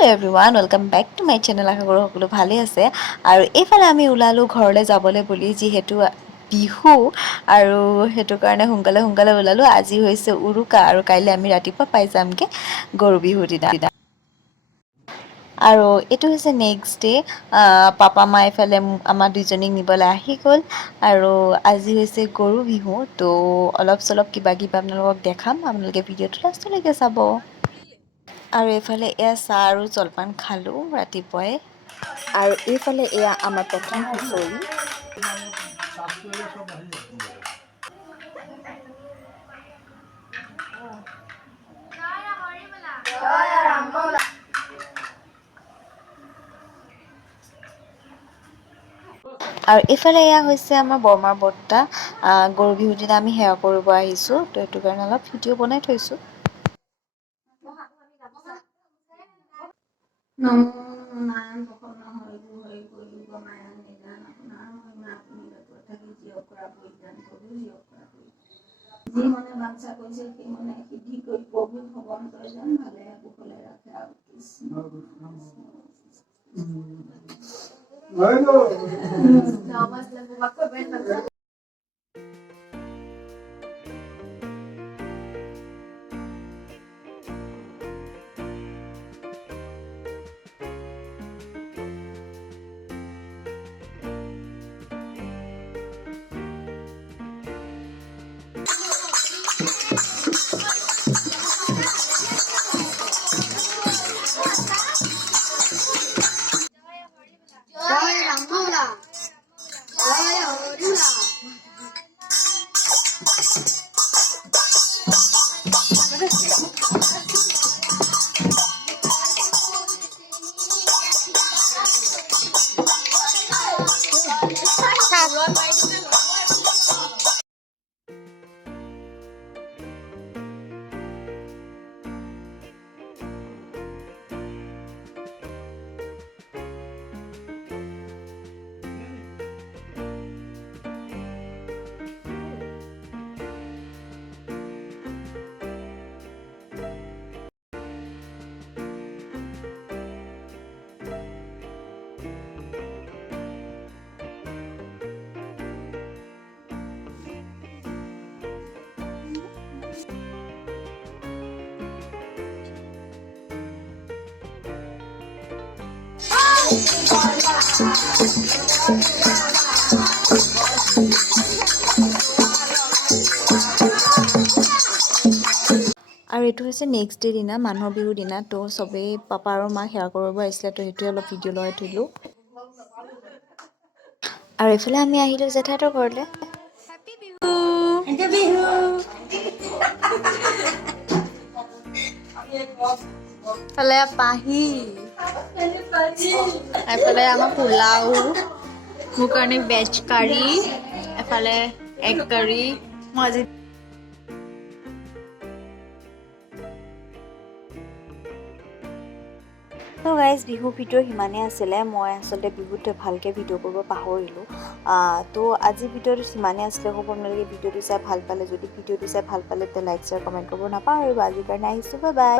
Hello' everyone welcome back to my channel. আশা কৰোঁ সকলো ভালেই আছে। আৰু এইফালে আমি ওলালোঁ ঘৰলৈ যাবলৈ বুলি, যিহেতু বিহু আৰু সেইটো কাৰণে সোনকালে সোনকালে ওলালোঁ। আজি হৈছে উৰুকা আৰু কাইলৈ আমি ৰাতিপুৱা পাই যামগৈ গৰু বিহুৰ দিনা। আৰু এইটো হৈছে নেক্সট ডে'। পাপা মা এইফালে আমাৰ দুইজনীক নিবলৈ আহি গ'ল আৰু আজি হৈছে গৰু বিহু। তো অলপ চলপ কিবা আপোনালোকক দেখাম, আপোনালোকে ভিডিঅ'টো লাষ্টলৈকে চাব। আৰু এইফালে এয়া চাহ আৰু জলপান খালোঁ ৰাতিপুৱাই। আৰু এইফালে এয়া আমাৰ প্ৰথম হুঁচৰি। আৰু এইফালে এয়া হৈছে আমাৰ বৰমাৰ বৰ্তা। গৰু বিহুৰ দিনা আমি সেৱা কৰিব আহিছোঁ, তো সেইটো কাৰণে অলপ ভিডিঅ' বনাই থৈছোঁ। যি মনে বাঞ্ছা কৰিছে সেই মনে সিদ্ধি কৰি প্ৰভু ভগৱান তই যেন ভালে কুশলে ৰাখে আৰু কৃষ্ণ আৰু এইটো হৈছে নেক্সট ডে' দিনা, মানুহৰ বিহুৰ দিনা। তো চবেই পাপা আৰু মাক সেৱা কৰিব আহিছিলে, তো সেইটোৱে অলপ ভিডিঅ' লগাই থলোঁ। আৰু এইফালে আমি আহিলোঁ জেঠাইহঁতৰ ঘৰলৈ। এফালে পাহি, এফালে আমাৰ পোলাও, মোৰ কাৰণে ভেজ কাৰী, এফালে এগ কাৰী। মই আজি তো গাইজ বিহু ভিডিঅ' সিমানেই আছিলে। মই আচলতে বিহুত ভালকৈ ভিডিঅ' কৰিব পাহৰিলোঁ। তো আজি ভিডিঅ'টো সিমানেই আছিলে। হ'ব আপোনালোকে ভিডিঅ'টো চাই ভাল পালে, যদি ভিডিঅ'টো চাই ভাল পালে তেতিয়া লাইক শ্বেয়াৰ কমেণ্ট কৰিব নাপাহৰিব। আজিৰ কাৰণে আহিছোঁ, বাই বাই।